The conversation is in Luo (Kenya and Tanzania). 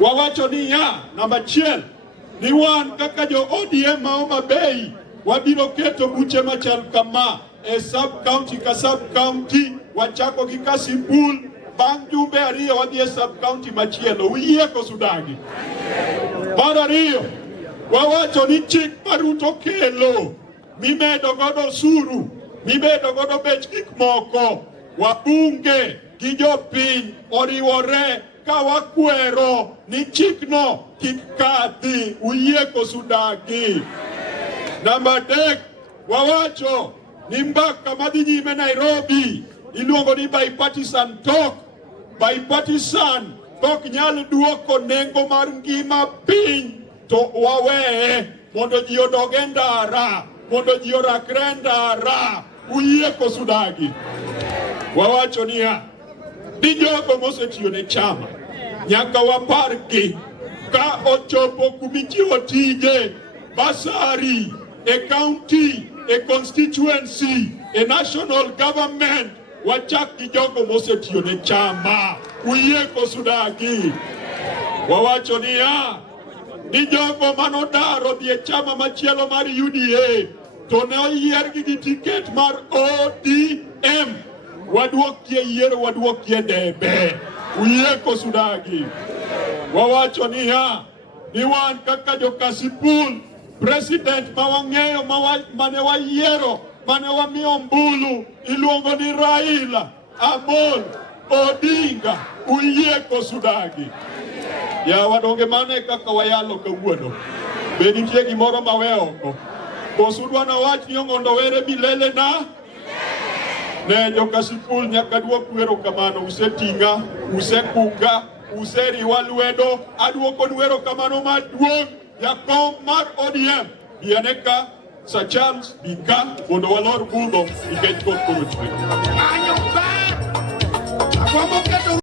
Wawacho ni ya namba chiel ni wan kaka jo ODM ma Homabay wabiro keto buche machal kama e sub county ka sub county wachako gi Kasipul bang' jumbe ariyo wadhi e sub county machielo. Uyie koso udagi? Mar ariyo, wawacho ni chik maruto kelo mimedo godo osuru, mimedo godo bech gik moko, wabunge gi jopiny oriwore ka wakwero ni chikno kik kadhi. Uyie koso udagi? Namba adek, wawacho ni mbaka madhi nyime Nairobi iluongo ni bipartisan talk. Bipartisan tok nyal duoko nengo mar ngima piny, to waweye mondo ji odog e ndara, mondo ji orakre ndara. Uyie koso udagi? Wawacho niya, ni jogo mosetiyo ne chama nyaka wapargi ka ochopo kumichiwo tije, basari, e county, e constituency, e national government, wachak gi jogo mosetiyo ne chama. Uyie koso udagi? Wawacho niya, ni jogo manodaro dhi e chama machielo mar UDA to ne oyiergi gi tiket mar ODM, waduokie yiero, waduokie debe. Uyie koso udagi? Wawacho niya, ni wan kaka jo Kasipul, president ma wang'eyo mane wayiero, mane wamiyo ombulu, iluongo ni Raila Amolo Odinga. Uyie koso udagi? Ya wadonge mane kaka wayalo kawuono, be nitie gimoro mawe oko? Koso udwano wach ni Ong'ondo were milele na? Ne jo Kasipul nyaka duok erokamano. Useting'a, usekunga, useriwa lwedo. Aduoko erokamano maduong' jakom mar ODM bianeka Sir Charles Bika mondo walor budho nikech koth koro chwe.